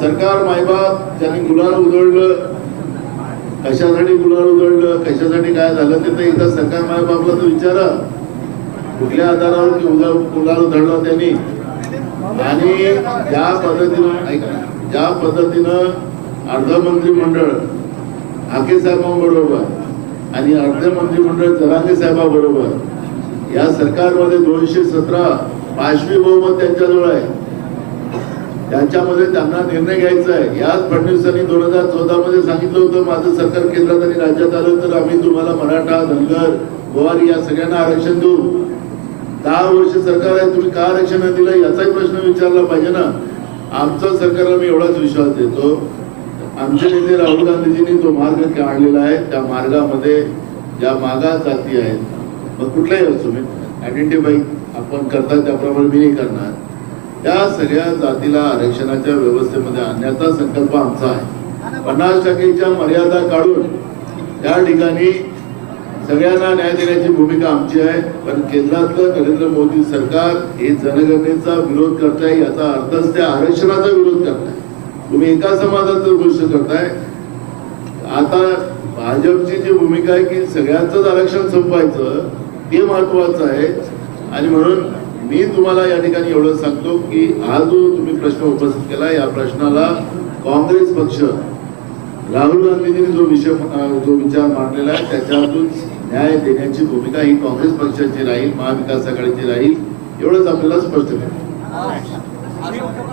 सरकार मायबाप त्यांनी गुलाल उधळलं कशासाठी गुलाल उधळलं कशासाठी काय झालं ते तर एकदा सरकार मायबापला तर विचारा. कुठल्या आधारावर गुलाल उधळलं त्यांनी? आणि ज्या पद्धतीनं ज्या पद्धतीनं अर्ध मंत्रिमंडळ हाके साहेबांबरोबर आणि अर्ध मंत्रिमंडळ जरांगे साहेबांबरोबर या सरकारमध्ये दोनशे सतरा पाचवी बहुमत त्यांच्याजवळ आहे. यांच्यामध्ये त्यांना निर्णय घ्यायचा आहे. याच फडणवीसांनी दोन हजार चौदा मध्ये सांगितलं होतं माझं सरकार केंद्रात आणि राज्यात आलं तर आम्ही तुम्हाला मराठा धनगर गोवारी या सगळ्यांना आरक्षण देऊ. दहा वर्ष सरकार आहे तुम्ही का आरक्षण दिलं? याचाही प्रश्न विचारला पाहिजे ना. आमचं सरकारला मी एवढाच विश्वास देतो. आमचे नेते राहुल गांधीजींनी जो मार्ग काढलेला आहे? त्या मार्गामध्ये ज्या मागा जाती आहेत. मग कुठलाही असो तुम्ही आयडेंटिफाई आपण करता त्याप्रमाणे मी नाही करणार. त्या सगळ्या जातीला आरक्षणाच्या व्यवस्थेमध्ये आणण्याचा संकल्प आमचा आहे. पन्नास टक्केच्या मर्यादा काढून त्या ठिकाणी सगळ्यांना न्याय देण्याची भूमिका आमची आहे. पण केंद्रातलं नरेंद्र मोदी सरकार हे जनगणनेचा विरोध करताय याचा अर्थच त्या आरक्षणाचा विरोध करताय. तुम्ही एका समाजाचं गोष्ट करताय. आता भाजपची जी भूमिका आहे की सगळ्यांचंच आरक्षण संपवायचं ते महत्वाचं आहे. आणि म्हणून मी तुम्हाला या ठिकाणी एवढं सांगतो की हा जो तुम्ही प्रश्न उपस्थित केला या प्रश्नाला काँग्रेस पक्ष राहुल गांधीजींनी जो विषय जो विचार मांडलेला आहे त्याच्यातून न्याय देण्याची भूमिका ही काँग्रेस पक्षाची राहील महाविकास आघाडीची राहील एवढंच आपल्याला स्पष्ट करायचं